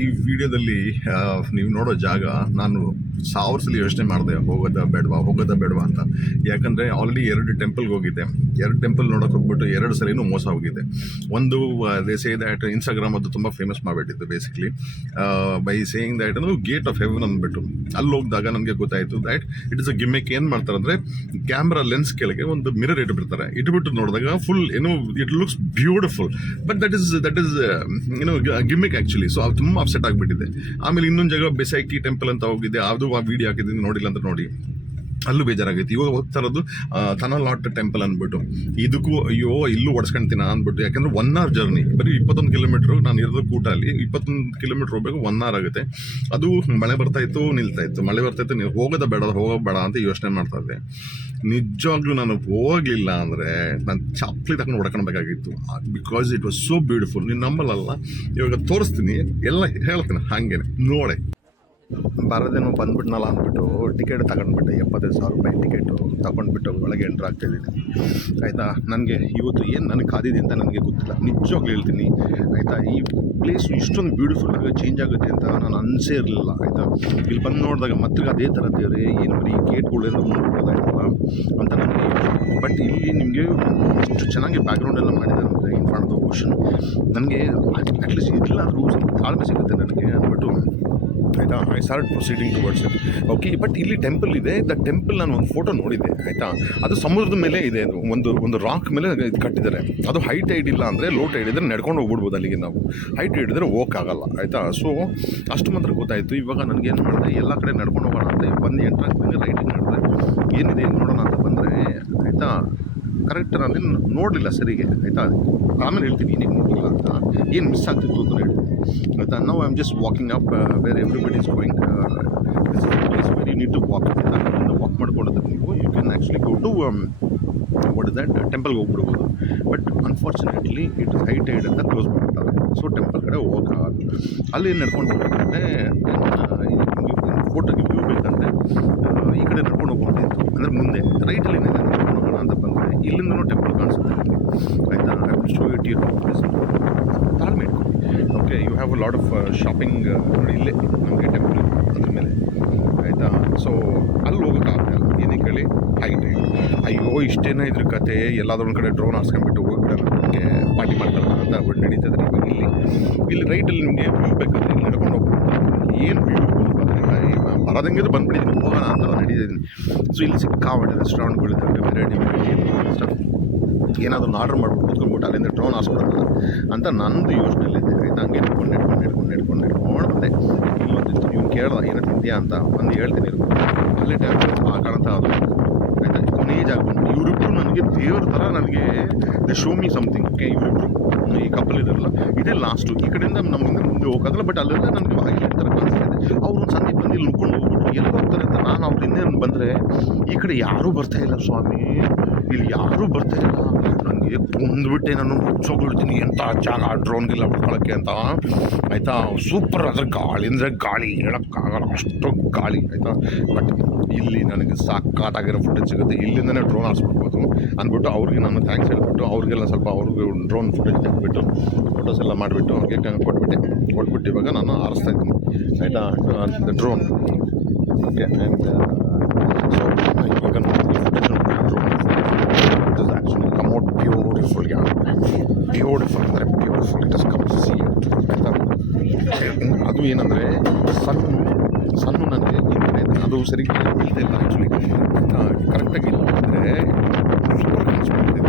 ಈ ವಿಡಿಯೋದಲ್ಲಿ ನೀವು ನೋಡೋ ಜಾಗ, ನಾನು ಸಾವಿರ ಸಲ ಯೋಚನೆ ಮಾಡಿದೆ, ಹೋಗೋದ ಬೇಡವಾ ಹೋಗೋದ ಬೇಡವಾ ಅಂತ. ಯಾಕಂದರೆ ಆಲ್ರೆಡಿ ಎರಡು ಟೆಂಪಲ್ಗೆ ಹೋಗಿದ್ದೆ. ಎರಡು ಟೆಂಪಲ್ ನೋಡೋಕೆ ಹೋಗ್ಬಿಟ್ಟು ಎರಡು ಸಲಿನೂ ಮೋಸ ಹೋಗಿದೆ ಒಂದು ದೇ ಸೇ ದ್ಯಾಟ್ ಇನ್ಸ್ಟಾಗ್ರಾಮ್ ಅದು ತುಂಬ ಫೇಮಸ್ ಮಾಡಿಬಿಟ್ಟಿತ್ತು ಬೇಸಿಕ್ಲಿ ಬೈ ಸೇಯಿಂಗ್ ದ್ಯಾಟ್ ಅದು ಗೇಟ್ ಆಫ್ ಹೆವನ್ ಅಂದ್ಬಿಟ್ಟು. ಅಲ್ಲಿ ಹೋಗಿದಾಗ ನನಗೆ ಗೊತ್ತಾಯಿತು that it is a gimmick ಏನು ಮಾಡ್ತಾರೆ ಅಂದರೆ ಕ್ಯಾಮ್ರಾ ಲೆನ್ಸ್ ಕೆಳಗೆ ಒಂದು ಮಿರರ್ ಇಟ್ಬಿಡ್ತಾರೆ. ಇಟ್ಬಿಟ್ಟು ನೋಡಿದಾಗ ಫುಲ್ ಏನೋ it looks beautiful but that is that is ಏನೋ ಗಿಮ್ಮಿಕ್ ಆ್ಯಕ್ಚುಲಿ ಸೊ ಅದು ತುಂಬ ಅಪ್ಸೆಟ್ ಆಗಿಬಿಟ್ಟಿದೆ. ಆಮೇಲೆ ಇನ್ನೊಂದು ಜಾಗ ಬೆಸೈಕಿ ಟೆಂಪಲ್ ಅಂತ ಹೋಗಿದ್ದೆ ಅದು ಆ ವಿಡಿಯೋ ಹಾಕಿದ್ದೀನಿ, ನೋಡಿಲ್ಲ ಅಂತ ನೋಡಿ. ಅಲ್ಲೂ ಬೇಜಾರಾಗೈತಿ. ಇವಾಗ ಹೋಗ್ತಾ ಇರೋದು ತನಲಾಟ್ ಟೆಂಪಲ್ ಅಂದ್ಬಿಟ್ಟು. ಇದಕ್ಕೂ ಅಯ್ಯೋ, ಇಲ್ಲೂ ಒಡ್ಸ್ಕೊಂತೀನ ಅಂದ್ಬಿಟ್ಟು. ಯಾಕಂದ್ರೆ ಒನ್ ಅವರ್ ಜರ್ನಿ ಬರೀ ಇಪ್ಪತ್ತೊಂದು ಕಿಲೋಮೀಟ್ರ್ ನಾನು ಇರೋದು ಕೂಟಲ್ಲಿ. ಇಪ್ಪತ್ತೊಂದು ಕಿಲೋಮೀಟ್ರ್ ಹೋಗ್ಬೇಕು ಒನ್ ಅವರ್ ಆಗುತ್ತೆ. ಅದು ಮಳೆ ಬರ್ತಾ ಇತ್ತು, ನಿಲ್ತಾ ಇತ್ತು. ಮಳೆ ಬರ್ತಾ ಇತ್ತು, ನೀವು ಹೋಗೋದ ಬೇಡ, ಹೋಗೋದು ಬೇಡ ಅಂತ ಯೋಚನೆ ಮಾಡ್ತಾ ಇದ್ದೆ. ನಿಜವಾಗ್ಲೂ ನಾನು ಹೋಗಲಿಲ್ಲ ಅಂದರೆ ನಾನು ಚಪ್ಪಲಿ ತಗೊಂಡು ಹೊಡ್ಕೊಳ್ಬೇಕಾಗಿತ್ತು because it was so beautiful ನೀನು ನಂಬಲ್ಲಲ್ಲ ಇವಾಗ ತೋರಿಸ್ತೀನಿ, ಎಲ್ಲ ಹೇಳ್ತೀನಿ, ಹಾಗೇನೆ. ನೋಡೆ. ಬರೋದೇನೋ ಬಂದ್ಬಿಟ್ನಲ್ಲ ಅಂದ್ಬಿಟ್ಟು ಟಿಕೆಟ್ ತಗೊಂಡ್ಬಿಟ್ಟೆ ಎಪ್ಪತ್ತೈದು ಸಾವಿರ ರೂಪಾಯಿ ಟಿಕೆಟು ತಗೊಂಡ್ಬಿಟ್ಟು ಒಳಗೆ ಎಂಟ್ರ್ ಆಗ್ತಿದ್ದೀನಿ ಆಯಿತಾ? ನನಗೆ ಇವತ್ತು ಏನು ನನಗೆ ಕಾದಿದೆ ಅಂತ ನನಗೆ ಗೊತ್ತಿಲ್ಲ. ನಿಜವಾಗ್ಲೂ ಹೇಳ್ತೀನಿ. ಆಯಿತಾ? ಈ ಪ್ಲೇಸ್ ಇಷ್ಟೊಂದು ಬ್ಯೂಟಿಫುಲ್ ಆಗಿ ಚೇಂಜ್ ಆಗುತ್ತೆ ಅಂತ ನಾನು ಅನಿಸೇ ಇರಲಿಲ್ಲ. ಆಯಿತಾ? ಇಲ್ಲಿ ಬಂದು ನೋಡಿದಾಗ ಮತ್ತೆ ಅದೇ ಥರ ದೇವ್ರೆ ಏನು ಬರೀ ಗೇಟ್ಗಳೆಲ್ಲ ನೋಡ್ಬೋದಾಯ್ತಲ್ಲ ಅಂತ ನನಗೆ ಬಟ್ ಇಲ್ಲಿ ನಿಮಗೆ ಇಷ್ಟು ಚೆನ್ನಾಗಿ ಬ್ಯಾಕ್ಗ್ರೌಂಡೆಲ್ಲ ಮಾಡಿದ್ದಾರೆ. ಆಫ್ ನನಗೆ ಅಟ್ಲೀಸ್ಟ್ ಇಲ್ಲಾದರೂ ಸ್ವಲ್ಪ ತಾಳ್ಮೆ ಸಿಗುತ್ತೆ ನನಗೆ ಅಂದ್ಬಿಟ್ಟು ಆಯಿತಾ? I start proceeding towards it okay but ಇಲ್ಲಿ ಟೆಂಪಲ್ ಇದೆ. ದ ಟೆಂಪಲ್ ನಾನು ಒಂದು ಫೋಟೋ ನೋಡಿದ್ದೆ, ಆಯಿತಾ? ಅದು ಸಮುದ್ರದ ಮೇಲೆ ಇದೆ. ಅದು ಒಂದು ಒಂದು ರಾಕ್ ಮೇಲೆ ಇದು ಕಟ್ಟಿದ್ದಾರೆ. ಅದು ಹೈಟ್ ಐಡ್ ಇಲ್ಲ ಅಂದರೆ ಲೋ ಟೈಡ್ ಇದ್ದರೆ ನಡ್ಕೊಂಡು ಹೋಗ್ಬಿಡ್ಬೋದು ಅಲ್ಲಿಗೆ ನಾವು. ಹೈಟ್ ಹಿಡಿದ್ರೆ ಹೋಗೋಕ್ಕಾಗಲ್ಲ ಆಯಿತಾ? ಸೊ ಅಷ್ಟು ಮಾತ್ರ ಗೊತ್ತಾಯಿತು. ಇವಾಗ ನನಗೆ ಏನು ಮಾಡಿದೆ? ಎಲ್ಲ ಕಡೆ ನಡ್ಕೊಂಡು ಹೋಗೋಣ ಅಂತ ಬಂದು. ಎಂಟ್ರ್ ಆಗ್ತೀನಿ ರೈಟಿಂಗ್ ನಡೆದ್ರೆ ಏನಿದೆ? ನೋಡೋಣ ಅಂತ ಬಂದರೆ, ಆಯಿತಾ? ಕರೆಕ್ಟ್ ನಾನು ನೋಡಲಿಲ್ಲ ಸರಿಗೆ, ಆಯಿತಾ? ಆಮೇಲೆ ಹೇಳ್ತೀನಿ ಏನೇನು ನೋಡಲಿಲ್ಲ ಅಂತ. ಏನು ಮಿಸ್ ಆಗ್ತಿತ್ತು ಅಂತ ಹೇಳ್ತೀನಿ ಆಯಿತಾ? ನಾವು I am just walking up where everybody is going is very need to walk walk ಮಾಡ್ಕೊಳ್ಳೋದಕ್ಕೆ ನೀವು you can actually go to what is that ಟೆಂಪಲ್ಗೆ ಹೋಗ್ಬಿಡ್ಬೋದು. But unfortunately it is high tide ಅಂತ ಕ್ಲೋಸ್ ಮಾಡಿಬಿಟ್ಟಾರೆ. ಸೊ ಟೆಂಪಲ್ ಕಡೆ ಹೋಗೋಕ್ಕಾಗಲ್ಲ ಅಲ್ಲಿ ನಡ್ಕೊಂಡು ಹೋಗ್ಬೇಕಂದ್ರೆ ಫೋಟೋಗೆ ವ್ಯೂ ಬೇಕಂದ್ರೆ ಈ ಕಡೆ ನಡ್ಕೊಂಡು ಹೋಗ್ಬೋದಿತ್ತು ಅಂದರೆ ಮುಂದೆ ರೈಟಲ್ಲಿ ಏನಿದೆ ನಡ್ಕೊಂಡು ಹೋಗೋಣ ಅಂತ ಬಂದರೆ ಇಲ್ಲಿಂದನೂ ಟೆಂಪಲ್ ಕಾಣಿಸುತ್ತೆ ಆಯಿತಾ? I will show it you ತಾಳ್ಮೆ ಇಟ್ಕೊಳ್ಳಿ okay you have a lot of shopping ನೋಡಿ, ಇಲ್ಲೇ ನಮಗೆ ಟೆಂಪಲ್ ಅದ್ರ ಮೇಲೆ. ಆಯಿತಾ? ಸೊ ಅಲ್ಲಿ ಹೋಗೋಕ್ಕಾಗಲ್ಲ ಏನಕ್ಕೆ ಹೇಳಿ. ಹೈಟ್ ಅಯ್ಯೋ, ಇಷ್ಟೇನ ಇದ್ರ ಕತೆ. ಎಲ್ಲಾದ್ರೂ ಒಂದು ಕಡೆ ಡ್ರೋನ್ ಹಾಸ್ಕೊಂಡ್ಬಿಟ್ಟು ಹೋಗ್ಬಿಡೋಣ. ನಮಗೆ ಪಾರ್ಟಿ ಮಾಡ್ತಾರಲ್ಲ ಅಂತ ನಡೀತದೆ ಇವಾಗ ಇಲ್ಲಿ. ಇಲ್ಲಿ ರೈಟಲ್ಲಿ ನಿಮಗೆ ವ್ಯೂ ಬೇಕಾದ್ರೆ ಇಲ್ಲಿ ನಡ್ಕೊಂಡು ಹೋಗ್ಬೋದು. ಏನು ವ್ಯೂ ಬರೋದಂಗೆ ಬಂದ್ಬಿಟ್ಟಿದ್ದೀನಿ ಹೋಗೋಣ ಅಂತ ನಡೀತಿದ್ದೀನಿ ಸೊ ಇಲ್ಲಿ ಸಿಕ್ಕಾಪಟ್ಟೆ ರೆಸ್ಟೋರೆಂಟ್ಗಳಿದ್ದಾವೆ ವೆರೈಟಿ ವೆರೈಟಿ ಸ್ಟಫ್ ಏನಾದರೂ ಆರ್ಡರ್ ಮಾಡ್ಬಿಟ್ಟು ಕೂತ್ಕೊಂಡ್ಬಿಟ್ಟು ಅಲ್ಲಿಂದ ಡ್ರೋನ್ ಹಾಸ್ಬಿಡೋಣ ಅಂತ ನಂದು ಯೋಚನೆಯಲ್ಲಿದೆ ಆಯ್ತು ಹಂಗೆ ಇಟ್ಕೊಂಡು ಇಟ್ಕೊಂಡು ಇಟ್ಕೊಂಡು ಇಟ್ಕೊಂಡು ಇಟ್ಕೊಂಡು ಬಂದೆ. ಇಲ್ಲೊಂದಿತ್ತು. ಇವ್ನು ಕೇಳ್ದ, ಏನೋ ತಿಂದ್ಯಾ ಅಂತ ಬಂದು ಹೇಳ್ತೀನಿ. ಅಲ್ಲಿ ಟ್ಯಾಬ್ ಆ ಕಾಣಂತ ಅದು. ಆಯಿತಾ? ಕೊನೆಯ ಜಾಗ ಬಂದು ಇವರಿಬ್ಬರು ನನಗೆ ದೇವ್ರ ಥರ ನನಗೆ the show me something okay ಇವರಿಬ್ರು, ಈ ಕಪಲ್ ಇದಾರಲ್ಲ ಇದೇ ಲಾಸ್ಟು ಈ ಕಡೆಯಿಂದ ನಮ್ಮ ಮುಂದೆ ಹೋಗೋಕ್ಕಾಗಲ್ಲ ಬಟ್ ಅಲ್ಲೆಲ್ಲ ನನಗೆ ಹೈಲೈಟ್ ಥರ ಕಾಣಿಸ್ತಾ ಇದೆ. ಅವ್ರು ಒಂದು ಸಂದೀಪ್ ಬಂದು ಇಲ್ಲಿ ನುಗ್ಕೊಂಡು ಹೋಗ್ಬಿಟ್ರು ಎಲ್ಲಿ ಹೋಗ್ತಾರೆ ಅಂತ ನಾನು ಅವ್ರ ಇನ್ನೇನು ಬಂದರೆ, ಈ ಕಡೆ ಯಾರೂ ಬರ್ತಾ ಇಲ್ಲ ಸ್ವಾಮಿ, ಇಲ್ಲಿ ಯಾರೂ ಬರ್ತಾ ಇಲ್ಲ. ಕೊಂದ್ಬಿಟ್ಟೆ ನಾನು ಮುಚ್ಚೋಗಿಡ್ತೀನಿ ಎಂಥ ಜಾಗ ಡ್ರೋನ್ಗೆಲ್ಲ ಹೊಡ್ಕೊಳ್ಳೋಕ್ಕೆ ಅಂತ. ಆಯಿತಾ? ಸೂಪರ್ ಅದ್ರ ಗಾಳಿ, ಅಂದರೆ ಗಾಳಿ. ಹೇಳೋಕ್ಕಾಗಲ್ಲ, ಅಷ್ಟು ಗಾಳಿ, ಆಯಿತಾ? ಬಟ್ ಇಲ್ಲಿ ನನಗೆ ಸಾಕಾಗಿರೋ ಫುಟೇಜ್ ಸಿಗುತ್ತೆ. ಇಲ್ಲಿಂದನೇ ಡ್ರೋನ್ ಹಾರಿಸ್ಬಿಡ್ಬೋದು ಅಂದ್ಬಿಟ್ಟು ಅವ್ರಿಗೆ ನಾನು ಥ್ಯಾಂಕ್ಸ್ ಹೇಳ್ಬಿಟ್ಟು, ಅವ್ರಿಗೆಲ್ಲ ಸ್ವಲ್ಪ ಅವ್ರಿಗೆ ಡ್ರೋನ್ ಫುಟೇಜ್ ತೆಗೆದ್ಬಿಟ್ಟು ಫೋಟೋಸ್ ಎಲ್ಲ ಮಾಡಿಬಿಟ್ಟು ಅವ್ರಿಗೆ ಕೊಟ್ಬಿಟ್ಟೆ. ಕೊಟ್ಬಿಟ್ಟು ಇವಾಗ ನಾನು ಹಾರಿಸ್ತಾ ಇದ್ದೀನಿ. ಆಯಿತಾ? ಡ್ರೋನ್ ಓಕೆ ಆ್ಯಂಡ್ ಸೊ ಇವಾಗ ನೋಡಿ footage drone it is actually come out beautiful yeah beautiful ಅಂದರೆ beautiful it is come see ಆಯಿತಾ ಅದು ಏನಂದರೆ ಸಣ್ಣ ಸಣ್ಣ ನನಗೆ ಅದು ಸರಿ ಬೀಳ್ತಾ ಇಲ್ಲ ಆ್ಯಕ್ಚುಲಿ ಕರೆಕ್ಟಾಗಿ ಅಂದರೆ ಸೂಪರ್ ಕಾಣಿಸ್ಕೊಂಡಿದೆ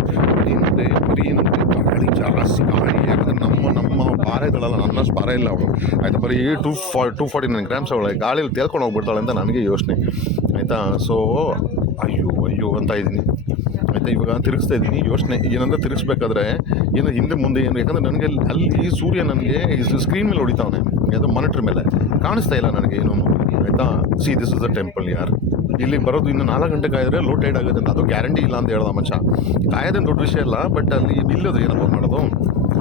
ಏನಂದರೆ, ಬರೀ ಏನಂದರೆ ಗಾಳಿ ಜಾಸ್ತಿ ಗಾಳಿ ಯಾಕಂದರೆ ನಮ್ಮ ನಮ್ಮ ಭಾರ ಇದ್ದಾಳಲ್ಲ ನನ್ನಷ್ಟು ಭಾರ ಇಲ್ಲ ಅವಳು. ಆಯಿತಾ, ಬರೀ ಟೂ ಫಾ ಟೂ ಫಾರ್ಟಿ ನೈನ್ ಗ್ರಾಮ್ಸ್ ಅವಳೆ. ಗಾಳಿಯಲ್ಲಿ ತೇಳ್ಕೊಂಡು ಹೋಗ್ಬಿಡ್ತಾಳೆ ಅಂತ ನನಗೆ ಯೋಚನೆ. ಆಯಿತಾ ಸೊ ಅಯ್ಯೋ ಅಯ್ಯೋ ಅಂತ ಇದ್ದೀನಿ. ಆಯಿತಾ ಇವಾಗ ತಿರುಗಿಸ್ತಾ ಇದ್ದೀನಿ. ಯೋಚನೆ, ಏನಂದ್ರೆ ತಿರುಗಿಸ್ಬೇಕಾದ್ರೆ ಏನು ಹಿಂದೆ ಮುಂದೆ ಏನು, ಯಾಕಂದರೆ ನನಗೆ ಅಲ್ಲಿ- ಸೂರ್ಯ ನನಗೆ ಸ್ಕ್ರೀನ್ ಮೇಲೆ ಹೊಡಿತಾವನೆ. ಅದು ಮಾನಿಟ್ರ್ ಮೇಲೆ. ಕಾಣಿಸ್ತಾ ಇಲ್ಲ ನನಗೆ ಏನು ಆಯಿತಾ? See this is a temple ಯಾರು? ಇಲ್ಲಿ ಬರೋದು ಇನ್ನು ನಾಲ್ಕು ಗಂಟೆ ಕಾಯಿದ್ರೆ ಲೋ ಟೈಡ್ ಆಗುತ್ತೆ ಅಂತ. ಅದು ಗ್ಯಾರಂಟಿ ಇಲ್ಲ ಅಂತ ಹೇಳ್ದ ಮಚ್ಚ ಕಾಯೋದೇನು ದೊಡ್ಡ ವಿಷಯ ಇಲ್ಲ ಬಟ್ ಅಲ್ಲಿ ನಿಲ್ಲೋದು ಏನಪ್ಪ ಮಾಡೋದು?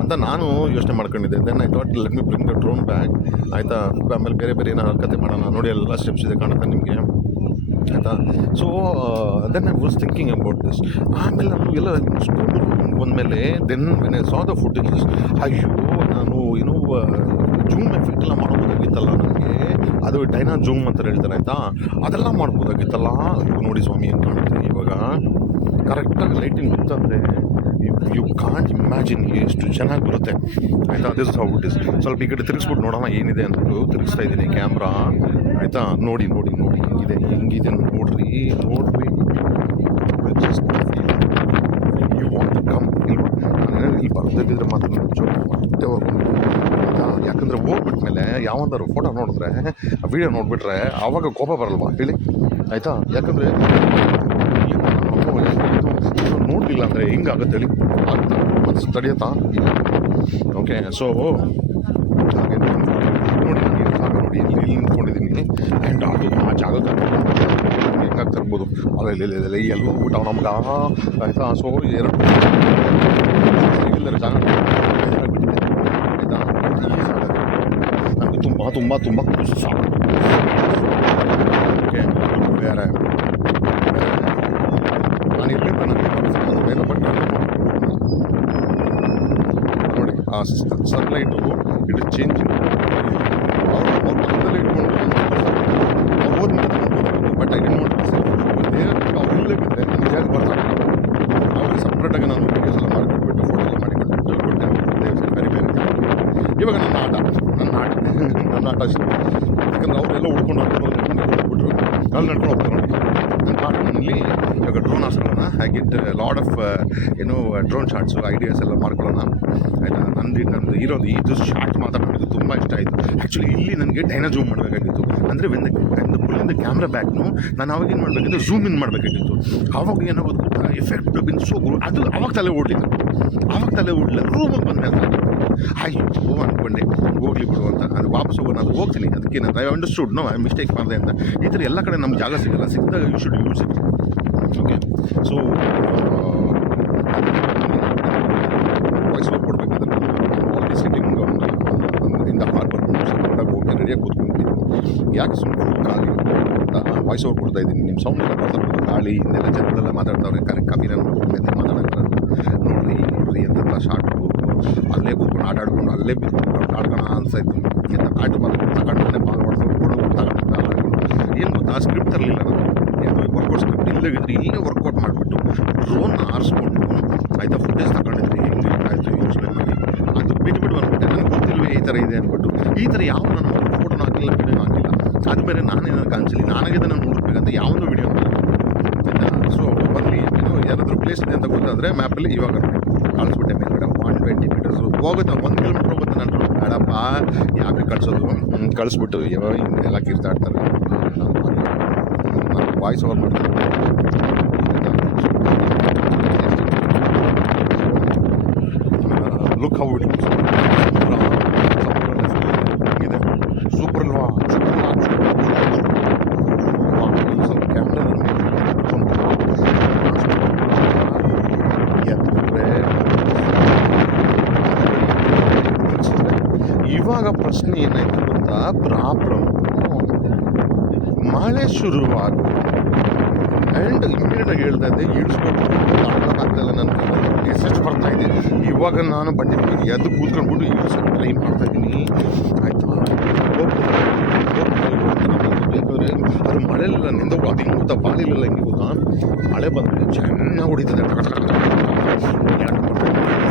ಅಂತ ನಾನು ಯೋಚನೆ ಮಾಡ್ಕೊಂಡಿದ್ದೆ. Then I thought let me bring the drone bag ಆಯಿತಾ? ಆಮೇಲೆ ಬೇರೆ ಬೇರೆ ಏನೋ ಕತೆ ಮಾಡೋಣ. ನೋಡಿ, ಎಲ್ಲ ಸ್ಟೆಪ್ಸ್ ಇದೆ ಕಾಣುತ್ತೆ ನಿಮಗೆ. ಆಯಿತಾ? So then I was thinking about this ಆಮೇಲೆ ನಾನು ಎಲ್ಲ ಬಂದಮೇಲೆ then when I saw the footages ಅಯ್ಯೋ, ನಾನು ಏನೋ ಜೂಮ್ ಎಫೆಕ್ಟ್ ಎಲ್ಲ ಮಾಡ್ಬೋದಾಗಿತ್ತಲ್ಲ ನನಗೆ. ಅದು ಡೈನಾ ಜೂಮ್ ಅಂತ ಹೇಳ್ತಾರೆ ಆಯಿತಾ? ಅದೆಲ್ಲ ಮಾಡ್ಬೋದಾಗಿತ್ತಲ್ಲ? ಇವಾಗ ನೋಡಿ ಸ್ವಾಮಿ ಏನು ಕಾಣುತ್ತೆ ಇವಾಗ. ಕರೆಕ್ಟಾಗಿ ಲೈಟಿಂಗ್ ಗೊತ್ತಂದರೆ ಯು ಕಾಂಟ್ ಇಮ್ಯಾಜಿನ್ ಎಷ್ಟು ಚೆನ್ನಾಗಿ ಬರುತ್ತೆ. ಆಯಿತಾ? ದಿಸ್ ಹೌ ಇಟ್ ಇಸ್ ಸ್ವಲ್ಪ ಈ ಕಡೆ ತಿರುಗಿಸ್ಬಿಟ್ಟು ನೋಡೋಣ ಏನಿದೆ ಅಂದ್ಬಿಟ್ಟು ತಿರುಗಿಸ್ತಾ ಇದ್ದೀನಿ ಕ್ಯಾಮ್ರಾ ಆಯಿತಾ? ನೋಡಿ ನೋಡಿ. ಹೆಂಗಿದೆ? ಹೆಂಗಿದೆ ನೋಡ್ರಿ ನೋಡ್ರಿ. ಇಲ್ಲಿ. ಬರ್ದಿದ್ರೆ ಮಾತ್ರ ಮತ್ತೆ ಆಯಿತಾ ಯಾಕಂದರೆ ಹೋಗ್ಬಿಟ್ಮೇಲೆ ಯಾವಂದಾರು ಫೋಟೋ ನೋಡಿದ್ರೆ ಆ ವಿಡಿಯೋ ನೋಡಿಬಿಟ್ರೆ ಅವಾಗ ಕೋಪ ಬರಲ್ವಾ? ಹೇಳಿ. ಆಯಿತಾ? ಯಾಕಂದರೆ ನೋಡಲಿಲ್ಲ ಅಂದರೆ ಹಿಂಗಾಗುತ್ತೆ ಹೇಳಿ? ಆಗ್ತಾ? ಮನಸ್ಸು ತಡೆಯುತ್ತಾ ಇಲ್ಲ. ಓಕೆ ಸೊ ಹಾಗೆ. ನೋಡಿ ಇಲ್ಲಿ ಇಲ್ಲಿ ನಿಂತ್ಕೊಂಡಿದ್ದೀನಿ. ಆ್ಯಂಡ್ ಅದು ಆ ಜಾಗಕ್ಕೆ ಹೆಂಗಾಗಿ ತರ್ಬೋದು. ಅಲ್ಲ ಎಲ್ಲೋ ಹೋಗ್ಬಿಟ್ಟು ನಮ್ಗೆ ಆಯಿತಾ ಸೊ ಎರಡು ಇಲ್ಲದ ಜಾಗ. ನನಗೆ ತುಂಬ ತುಂಬ ತುಂಬ ಖುಷಿ ಓಕೆ ಬೇರೆ ನಾನು ಇರಬೇಕು ನನಗೆ ಬಟ್ ನೋಡಿ, ಆ ಸನ್ಲೈಟು ಇಟ್ ಇಸ್ ಪಕ್ಕದಲ್ಲೇ ಇಟ್ಕೊಂಡು ಅವ್ರು ಹೋದ್ಮೇಲೆ ಬಟ್ ಐ ಡಿಂಟ್ ವಾಂಟ್ ದೇಹಕ್ಕೆ ಅವ್ರು ಇಲ್ಲೇ ಬಿದ್ದರೆ ನನಗೆ ಬರ್ತಾರೆ ಅವ್ರಿಗೆ ಸಪ್ರೇಟಾಗಿ ನಾನು ವೀಡಿಯೋಸ್ ಎಲ್ಲ ಮಾಡಿಕೊಟ್ಬಿಟ್ಟು ಫೋಟೋ ಎಲ್ಲ ಮಾಡಿಕೊಟ್ಬಿಟ್ಟು ವೆರಿ ಇವಾಗ ನನ್ನ ಆಟ. ನನ್ನ ಆಟ ನನ್ನ ಆಟ ಅಷ್ಟೇ ಯಾಕಂದ್ರೆ ಅವರೆಲ್ಲ ಉಳ್ಕೊಂಡು ಹೋಗ್ಬಿಟ್ರು. ಅಲ್ಲಿ ನಡ್ಕೊಂಡು ಹೋಗ್ತಾರೆ ನೋಡಿ. ನನ್ನ ನನ್ನಲ್ಲಿ ಇವಾಗ ಡ್ರೋನ್ ಹಾಸ್ಕೊಳ್ಳೋಣ. ಹಾಗಿದ್ದ ಲಾಡ್ ಆಫ್ ಏನು ಡ್ರೋನ್ ಶಾಟ್ಸು ಐಡಿಯಾಸ್ ಎಲ್ಲ ಮಾಡ್ಕೊಳ್ಳೋಣ. ಆಯಿತಾ? ನಂದು ನಂದು ಇರೋದು ಇದು ಶಾರ್ಟ್ ಮಾತ್ರ ನನಗೆ ತುಂಬ ಇಷ್ಟ ಆಯಿತು. ಆ್ಯಕ್ಚುಲಿ ಇಲ್ಲಿ ನನಗೆ ಡೈನಾ ಜೂಮ್ ಮಾಡಬೇಕಾಗಿತ್ತು. ಅಂದರೆ ವೆನ್ ವೆನ್ ಪುಲ್ಲಿಂದ ಕ್ಯಾಮ್ರಾ ಬ್ಯಾಕ್ನು ನಾನು ಅವಾಗ ಏನು ಮಾಡಬೇಕಿತ್ತು ಝೂಮ್ ಇನ್ ಮಾಡಬೇಕಾಗಿತ್ತು. ಅವಾಗ ಏನಾಗೋದು ಎಫೆಕ್ಟ್ ಬಿನ್ ಸೊ ಅದು ಅವಾಗ ತಲೆ ಓಡಲಿಲ್ಲ. ಆವಾಗ ತಲೆ ಓಡಲಿಲ್ಲ. ರೂಮಿಗೆ ಬಂದಮೇಲೆ ತಲೆ ಅಯ್ಯೋ ಅಂದ್ಕೊಂಡೆ ಹೋಗ್ಲಿ ಬಿಡು ಅಂತ ಅದು ವಾಪಸ್ ಹೋಗೋಣ ಅದು ಹೋಗ್ತೀನಿ. ಅದಕ್ಕೆ ನಾನು I understood no I mistake ಮಾಡಿದೆ ಅಂತ. ಈ ಥರ ಎಲ್ಲ ಕಡೆ ನಮ್ಗೆ ಜಾಗ ಸಿಗಲ್ಲ. ಸಿಕ್ಕಿದಾಗ you should use it okay so voice over ಕೊಡಬೇಕಾದ್ರೆ ಆಲ್ರೆಡಿ ಸಿಟ್ಟಿಂಗ್ ಇಂದ ಹಾರ್ಬರ್ ಕನ್ನಡ ಹೋಗಿ ರೆಡಿಯಾಗಿ ಕೂತ್ಕೊಂಡಿದ್ದೀನಿ ಯಾಕೆ ಸುಮ್ಮನೆ ಖಾಲಿ ಅಂತ ವಾಯ್ಸ್ ಓವರ್ ಕೊಡ್ತಾ ಇದ್ದೀನಿ. ನಿಮ್ಮ ಸೌಂಡ್ ಎಲ್ಲ ಬರ್ತಾ ಗಾಳಿ, ಇನ್ನೆಲ್ಲ ಜನಗಳೆಲ್ಲ ಮಾತಾಡ್ತಾವ್ರೆ. ಕರೆಕ್ಟ್ ಕಾಫಿ ನಾನು ಮಾತಾಡೋಕ್ಕೆ ನೋಡ್ರಿ ನೋಡ್ರಿ ಅಂತ ಶಾರ್ಟ್ ಅಲ್ಲೇ ಆಟ ಆಡ್ಕೊಂಡು ಅಲ್ಲೇ ಬಿದ್ದು ಆಡ್ಕೋಣ ಅನ್ಸಾಯ್ತು. ಎಂತ ಆಟ ಬಂದು ತಗೊಂಡು ಬಾಲ್ ಹೊಡೆದು ಕೊಡೋದು ತಗೊಂಡು ಏನು ಗೊತ್ತಾ ಸ್ಕ್ರಿಪ್ಟ್ ತರಲಿಲ್ಲ ನಾನು ಏನು ವರ್ಕೌಟ್ ಸ್ಕ್ರಿಪ್ಟ್ ಇಲ್ಲೇ ಇದ್ರೆ ಇಲ್ಲೇ ವರ್ಕೌಟ್ ಮಾಡಿಬಿಟ್ಟು ಡ್ರೋನ್ ಆರಿಸ್ಕೊಂಡು ಆಯಿತಾ ಫುಟೇಜ್ ತಗೊಂಡಿದ್ರಿ ಹೆಂಗೆ ಆಯಿತು ಯೋಚನೆ ಮಾಡಿ ಅದು ಬಿಟ್ಬಿಟ್ಟು ಬಂದ್ಬಿಟ್ಟೆ. ನನಗೆ ಗೊತ್ತಿಲ್ವೇ ಈ ಥರ ಇದೆ ಅಂದ್ಬಿಟ್ಟು ಈ ಥರ ಯಾವ ನಾನು ಫೋಟೋನ ಹಾಕಿಲ್ಲ ವಿಡಿಯೋ ಹಾಕಿಲ್ಲ. ಅದು ಬೇರೆ ನಾನೇನಾದ್ರು ಕಾಣಿಸಲಿ ನನಗೆ ನಾನು ಹುಡುಕ್ಬೇಕಂತ ಯಾವೊಂದು ವಿಡಿಯೋ ಸೊ ಬನ್ನಿ, ಏನು ಏನಾದರೂ ಪ್ಲೇಸ್ ಇದೆ ಅಂತ ಗೊತ್ತಾದರೆ ಮ್ಯಾಪಲ್ಲಿ ಇವಾಗ ಒನ್ ಟ್ವೆಂಟಿ ಮೀಟರ್ಸ್ ಹೋಗುತ್ತೆ, ಒಂದು ಕಿಲೋಮೀಟರ್ ಹೋಗುತ್ತೆ ನಾನು ಬೇಡಪ್ಪ ಯಾಕೆ ಕಳಿಸೋದು. ಕಳಿಸ್ಬಿಟ್ಟು ಯಾವ ಹಿಂಗೆಲ್ಲ ಕಿರ್ತಾಡ್ತಾರೆ ನಾನು ವಾಯ್ಸ್ ಓವರ್ ಮಾಡ್ತಾರೆ. ಲುಕ್ ಹೌ ಇಟ್ ಇದೆ ಸೂಪರ್ ಅಲ್ವಾ ಸೂಪರ್ ಸ್ವಲ್ಪ ಕ್ಯಾಮ್ರಾ ಎತ್ತರೆ ಪ್ರಶ್ನೆ ಏನಾಯ್ತು ಗೊತ್ತಾ? ಪ್ರಾಬ್ಲಮ್. ಮಳೆ ಶುರುವಾಗು ಆ್ಯಂಡ್ ಆಗಿ ಹೇಳ್ತಾ ಇದ್ದೆ ಇಳಿಸ್ಕೊಂಡು ಆಗ್ತಾಯಿಲ್ಲ ನನ್ನ ಎಷ್ಟೆಷ್ಟು ಬರ್ತಾ ಇದೆ. ಇವಾಗ ನಾನು ಬಂದಿದ್ದೀನಿ ಎದ್ದು ಕೂತ್ಕೊಂಡ್ಬಿಟ್ಟು ಇಳಿಸೋಕೆ ಟ್ರೈ ಮಾಡ್ತಾ ಇದ್ದೀನಿ? ಆಯಿತಾ? ಬೇಕಾದ್ರೆ ಅದು ಮಳೆಲೆಲ್ಲ ನಿಂದ ಅದು ಹಿಂಗೆ ಗೊತ್ತಾ? ಬಾಲಿಲ್ಲ ಹಿಂಗೆ ಗೊತ್ತಾ? ಮಳೆ ಬಂದರೆ ಚೆನ್ನಾಗಿ ಹೊಡಿತದೆ.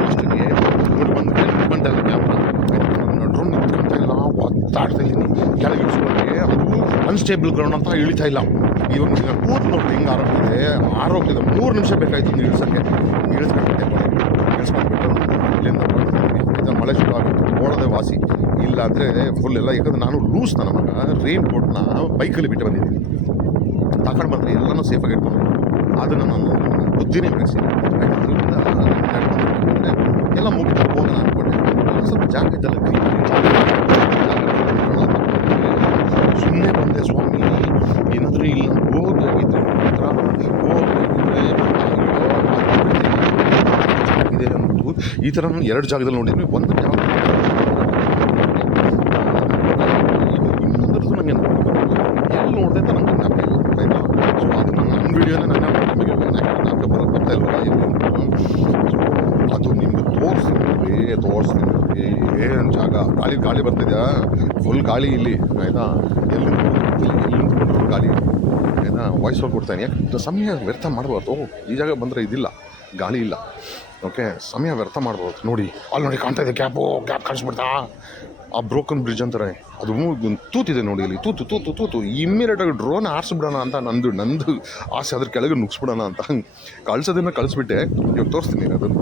ಫಸ್ಟಿಗೆ ನೋಡಿ ಕ್ಯಾಮ್ರಾ ಡ್ರೋನ್ ನಿಂತ್ಕೊಂತ ಇಲ್ಲ ಒತ್ತಾಡ್ತಾ ಇದ್ದೀನಿ ಕೆಳಗೆ ಇಳಿಸ್ಕೊಂಡ್ರೆ ಅದು ಅನ್ಸ್ಟೇಬಲ್ ಗ್ರೌಂಡ್ ಅಂತ ಇಳಿತಾ ಇಲ್ಲ. ಇವಾಗ ಕೂತ್ ನೋಡಿ ಹಿಂಗೆ ಆರೋಗ್ಯದೆ ಆರೋಗ್ಯದ ಮೂರು ನಿಮಿಷ ಬೇಕಾಯ್ತು ಹಿಂಗೆ ಇಳಿಸೋಕ್ಕೆ. ಇಳಿಸ್ಕೊಂಡ್ಬಿಟ್ಟೆ ಇಳಿಸ್ಕೊಂಡ್ಬಿಟ್ಟು ಇಲ್ಲಿಂದ ಇದು ಮಳೆ ಶುರು ಆಗುತ್ತೆ. ಓಡೋದೇ ವಾಸಿ. ಇಲ್ಲ ಅಂದರೆ ಫುಲ್ ಎಲ್ಲ, ಯಾಕಂದ್ರೆ ನಾನು ಲೂಸ್ ನನ್ನ ಮಗ. ರೈನ್ ಕೋಟ್ನ ಬೈಕಲ್ಲಿ ಬಿಟ್ಟು ಬಂದಿದ್ದೀನಿ. ತಗೊಂಡು ಬಂದರೆ ಎಲ್ಲನೂ ಸೇಫಾಗಿ ಇಟ್ಕೊಂಡು ಅದನ್ನು ನಾನು ಬುದ್ಧಿನೇ ಬೆಳೆಸಿ ಎಲ್ಲ ಮುಗಿದು ಹೋಗೋಣ ಅಂದ್ಕೊಂಡೆ ಸ್ವಲ್ಪ ಜಾಗ ಇದ್ದಲ್ಲ ಸುಮ್ಮನೆ ಬಂದೆ, ಸ್ವಾಮಿ, ಏನಾದರೂ ಇಲ್ಲಿ ನಾನು ಹೋಗಿದ್ರೆ ಹತ್ರ ಹೋಗಿದ್ರೆ ಇದೆ ಈ ಥರ ಎರಡು ಜಾಗದಲ್ಲಿ ನೋಡಿದ್ವಿ ಒಂದು ಜಾಗ ಇನ್ನೊಂದ್ರದ್ದು ನನಗೆ ಎಲ್ಲಿ ನೋಡಿದೆ ಅಂತ ನನಗೆ ಜ್ಞಾಪಕ ಇಲ್ಲ ಆಯಿತಾ ಸೊ ಅದು ನನ್ನ ನನ್ನ ವೀಡಿಯೋನೇ ನನ್ನ ನಮಗೆ ಜ್ಞಾಪಕ ಬರೋದು ಬರ್ತಾ ಇಲ್ವಲ್ಲ ಎಲ್ಲಿ ಅಂತ ಸೊ ಅದು ನಿಮ್ಗೆ ತೋರಿಸ್ತೀನಿ ತೋರಿಸ್ತೀನಿ ಗಾಳಿ ಬರ್ತಿದ್ಯಾ ಫುಲ್ ಗಾಳಿ ಇಲ್ಲಿ, ಆಯಿತಾ? ಎಲ್ಲಿ ಎಲ್ಲಿ ಗಾಳಿ. ಆಯಿತಾ? ವಾಯ್ಸ್ ಹೋಗಿ ಕೊಡ್ತಾನೆ ಸಮಯ ವ್ಯರ್ಥ ಮಾಡಬಾರ್ದು. ಈ ಜಾಗ ಬಂದರೆ ಇದಿಲ್ಲ. ಗಾಳಿ ಇಲ್ಲ. ಓಕೆ ಸಮಯ ವ್ಯರ್ಥ ಮಾಡ್ಬೋದು ನೋಡಿ, ಅಲ್ಲಿ ನೋಡಿ ಕಾಣ್ತಾ ಇದೆ ಕ್ಯಾಬು ಕ್ಯಾಬ್ ಕಾಣಿಸ್ಬಿಡ್ತಾ? ಆ ಬ್ರೋಕನ್ ಬ್ರಿಡ್ಜ್ ಅಂತಾರೆ. ಅದು ಒಂದು ತೂತಿದೆ ನೋಡಿ ಇಲ್ಲಿ. ತೂತು ತೂತು ತೂತು. ಇಮ್ಮಿಡಿಯೇಟಾಗಿ ಡ್ರೋನ್ ಆರಿಸ್ಬಿಡೋಣ ಅಂತ ನಂದು ನಂದು ಆಸೆ. ಅದ್ರ ಕೆಳಗೆ ನುಗ್ಸ್ಬಿಡೋಣ ಅಂತ. ಕಳ್ಸೋದನ್ನ ಕಳಿಸ್ಬಿಟ್ಟೆ. ಇವಾಗ ತೋರಿಸ್ತೀನಿ ಅದನ್ನು.